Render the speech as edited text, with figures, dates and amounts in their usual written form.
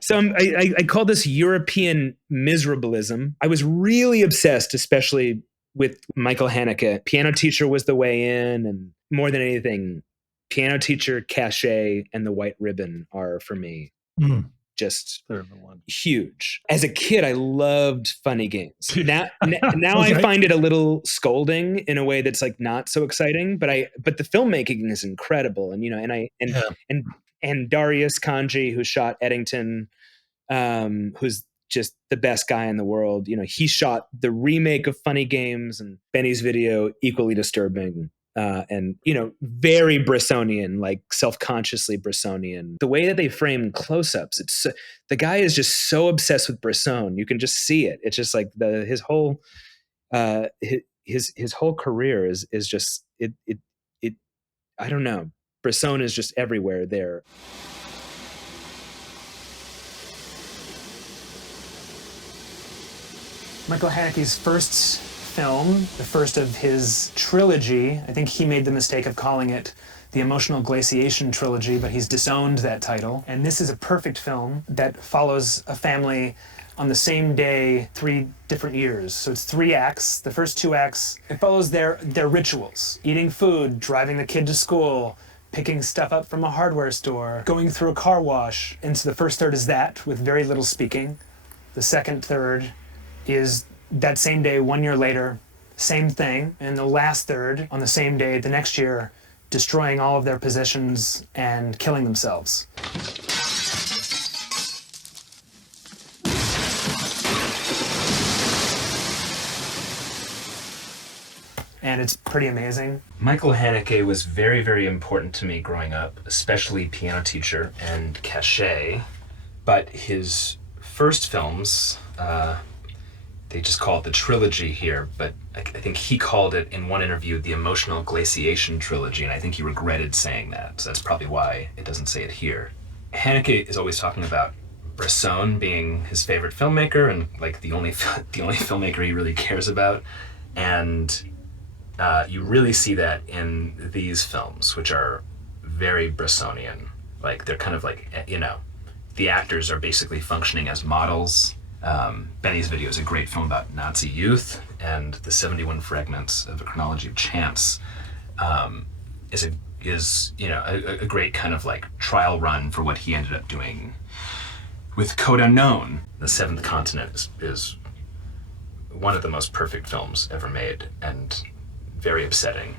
So I call this European miserabilism. I was really obsessed, especially with Michael Haneke. Piano Teacher was the way in, and more than anything, Piano Teacher, Cachet, and The White Ribbon are for me just huge. As a kid, I loved funny games. Now I find it a little scolding in a way that's like not so exciting. But the filmmaking is incredible, and and Darius Kanji, who shot Eddington, who's just the best guy in the world. He shot the remake of Funny Games and Benny's Video, equally disturbing. And very Bressonian, like self-consciously Bressonian. The way that they frame close-ups, the guy is just so obsessed with Bresson. You can just see it. It's just like his whole career is just it. I don't know. Bresson is just everywhere there. Michael Haneke's first film, the first of his trilogy, I think he made the mistake of calling it the Emotional Glaciation Trilogy, but he's disowned that title. And this is a perfect film that follows a family on the same day, 3 different years. So it's 3 acts. The first 2 acts, it follows their rituals. Eating food, driving the kid to school, picking stuff up from a hardware store, going through a car wash. And so the first third is that, with very little speaking. The second third is that same day, 1 year later, same thing. And the last third, on the same day, the next year, destroying all of their possessions and killing themselves. And it's pretty amazing. Michael Haneke was very, very important to me growing up, especially Piano Teacher and Cachet. But his first films, they just call it the trilogy here, but I think he called it in one interview the Emotional Glaciation Trilogy, and I think he regretted saying that, so that's probably why it doesn't say it here. Haneke is always talking about Bresson being his favorite filmmaker and like the only filmmaker he really cares about, and you really see that in these films, which are very Bressonian. Like they're kind of like, the actors are basically functioning as models. Benny's Video is a great film about Nazi youth, and The 71 Fragments of a Chronology of Chance is a great kind of like trial run for what he ended up doing with Code Unknown. The Seventh Continent is one of the most perfect films ever made, and very upsetting.